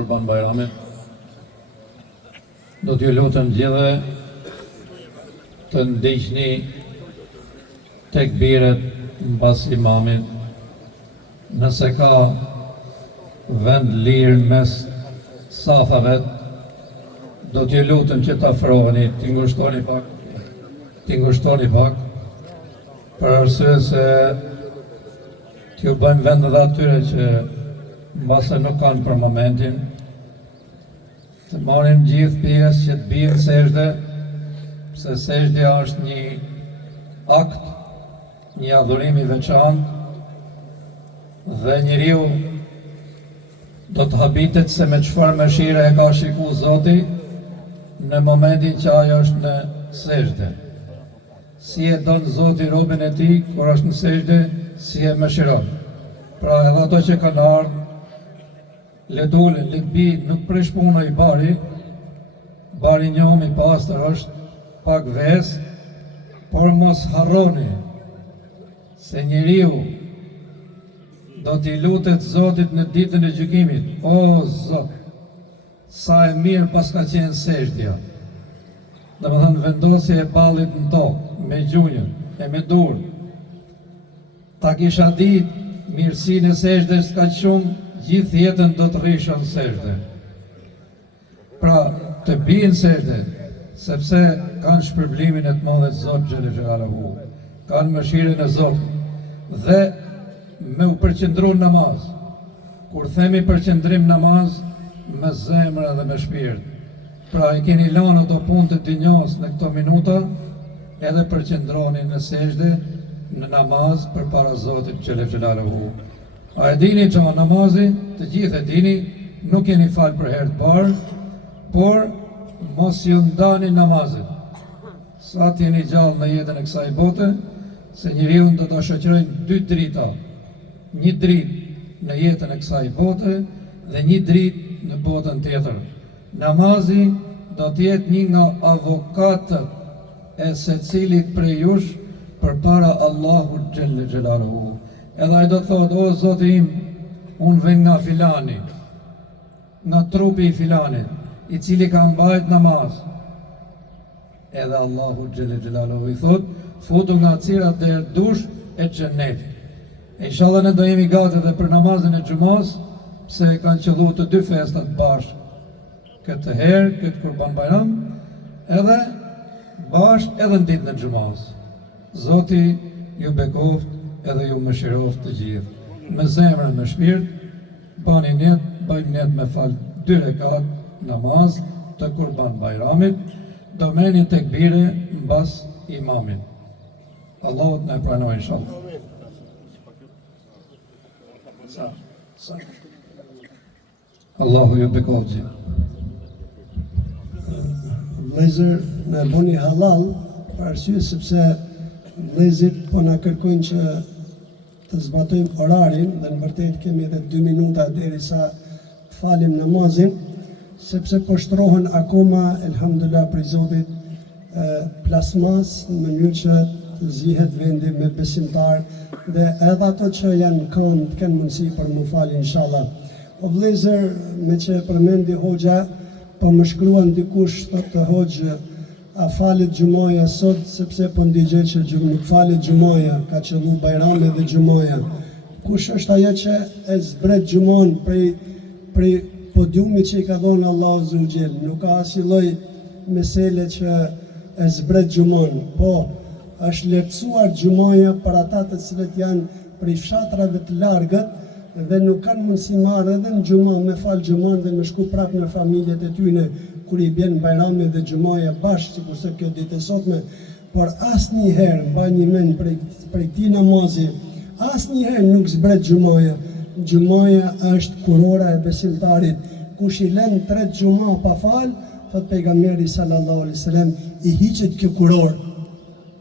Kurban Bayramit. Do t'ju lutem gjithë të ndiqni tekbiret mbas imamit. Nëse ka vend lirë mes safave, do t'ju lutem që të afroheni, t'i ngushtoni pak, për arsye se t'ju bëjmë vendet atyre që mbase nuk kanë për momentin, të marrim gjithë pjesë që të bien sejdë, se sejdja është një akt, një adhurim i veçantë, dhe njeriu do të habitet se me çfarë mëshire e ka shikuar Zoti në momentin që ajo është në sejdë. Si e don Zoti robën e tij kur është në sejdë, si e mëshiron. Pra edhe ato që kanë ardhur, le dolen, le bi, nuk prish puna i bari njom i pastër është pak ves, por mos harroni se njeriu do t'i lutet Zotit në ditën e gjykimit. O Zot, sa e mirë pas ka qenë sejdja. Domethënë vendosje e ballit në tokë, me gjunjën e me durë. Ta kisha ditë mirësinë e sejdës kaq shumë, gjithë jetën do të rrisha në sejdë. Pra, të bien sejdë, sepse kanë shpërblimin e të madh të Zotit xhallahu. Kanë mëshirën e Zotit dhe me u përqendru në namaz. Kur themi përqendrim namaz, me zemër dhe me shpirt. Pra i keni lanë ato punë të dinjos në këto minuta, edhe përqendroni në sejdë, në namaz për para Zotit xhallahu. A e dini që namazi, të gjithë e dini, nuk jeni falë për herë të parë, por mos ju ndani namazit. Sa t'jeni gjallë në jetën e kësaj bote, se njeriu do të shoqërojnë dy drita. Një dritë në jetën e kësaj bote dhe një dritë në botën tjetër. Namazi do të jetë një nga avokatët e secilit prej jush përpara Allahut xhallahu. Edhe ai do thotë, o Zoti im, unë vjen nga filani, nga trupi i filanit, i cili ka mbajt namaz. Edhe Allahu xhallahu i thotë, futu nga cirat dhe dush e xhenetit. Inshallah ne do jemi gati edhe për namazin e xumas, pse kanë qelluar të dy festat bashkë. Këtë herë, këtë Kurban Bayram, edhe bashkë edhe në ditën e xumas. Zoti ju bekoft edhe ju mëshiroft të gjithë. Me zemrën me shpirt, bëjmë net me fal 2 rekat namaz të Kurban Bayramit, do merrni tekbire mbas imamit. Allahu na pranoj inshallah. Allahu ju bekoft. Vëllezër, në bëni halal, për arsye sepse vëllezërit po na kërkojnë që të zbatojmë orarin, dhe në vërtet kemi edhe 2 minuta derisa të falim namazin, sepse po shtrohen akoma, elhamdulillah prej Zotit, plasmas në mënyrë që të zihet vendi me besimtar dhe edhe ato që janë kënd të kenë mundësi për më falë inshallah. O vëllezër, me që përmendi hoxha, po më shkruan dikush thotë hoxhë, a falet gjumaja sot, sepse po ndigjej që nuk falet gjumaja, ka qellu Bajrami dhe gjumaja. Kush është ajo që e zbret gjumon prej podiumit që i ka dhënë Allahu Azza Nuk ka asnjë lloj mesele që e zbret gjumon, po është lehtësuar gjumaja për ata të cilët janë prej fshatrave të largët dhe nuk kanë mundësi marrë edhe në gjuma me falë gjumon dhe me shku prapë në familjet e tyne kur i bjen Bajrami dhe gjumaja bashkë, sikurse kjo ditë e sotme, por asnjëherë mbaj një mend prej këtij namazi, asnjëherë nuk zbret gjumaja. Gjumaja është kurora e besimtarit. Kush i lën 3 gjuma pa fal, thot pejgamberi sallallahu alaihi wasallam, i hiqet kjo kuror.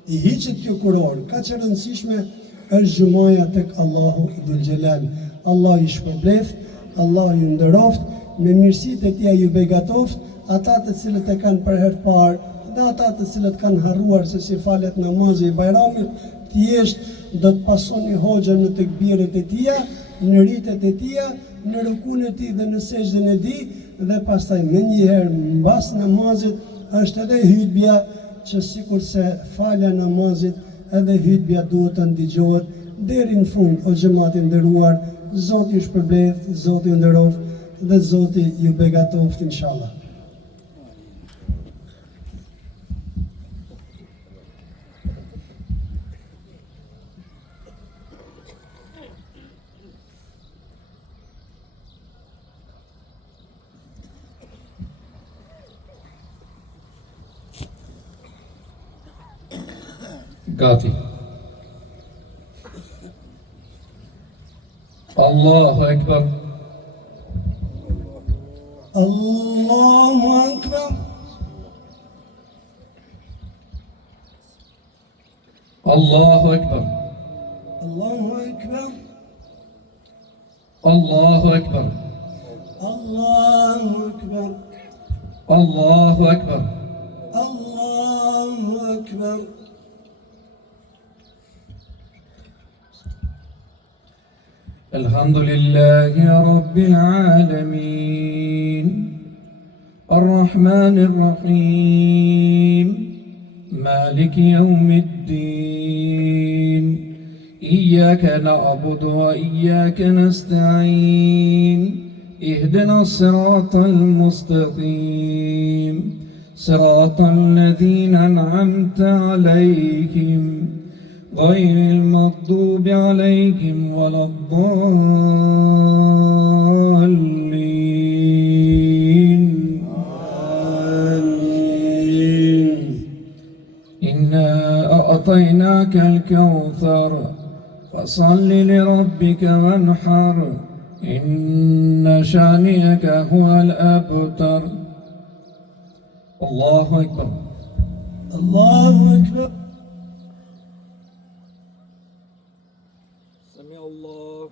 I hiqet kjo kuror. Ka që rëndësishme është gjumaja tek Allahu Dhul Jalal. Allah i shpërbleft, Allah ju nderoft, me mirësitë e tij ju begatoft, ata të cilët e kanë për herë të parë, dhe ata të cilët kanë harruar se si falet namazi i Bajramit, thjesht do të pasoni hoxhën në tekbiret e tija, në rritet e tija, në rukun e tij dhe në sejdën e tij dhe pastaj më njëherë mbas namazit është edhe hutbja që sikurse falja namazit edhe hutbja duhet të ndigjohet deri në fund. O xhamati nderuar, Zoti ju shpërblet, Zoti ju nderoft dhe Zoti ju begatoft inshallah. Gati. Allahu Ekber. Allahu Akbar. Allahu Ekber. Allahu Akbar. Allahu Ekber. Allahu Akbar. Allahu Ekber. Allahu Akbar. الحمد لله رب العالمين الرحمن الرحيم مالك يوم الدين إياك نعبد وإياك نستعين اهدنا الصراط المستقيم صراط الذين أنعمت عليهم غير المغضوب عليهم ولا الضالين آمين. إنا أعطيناك الكوثر فصل لربك وانحر إن شانئك هو الأبتر الله أكبر الله أكبر. سمع الله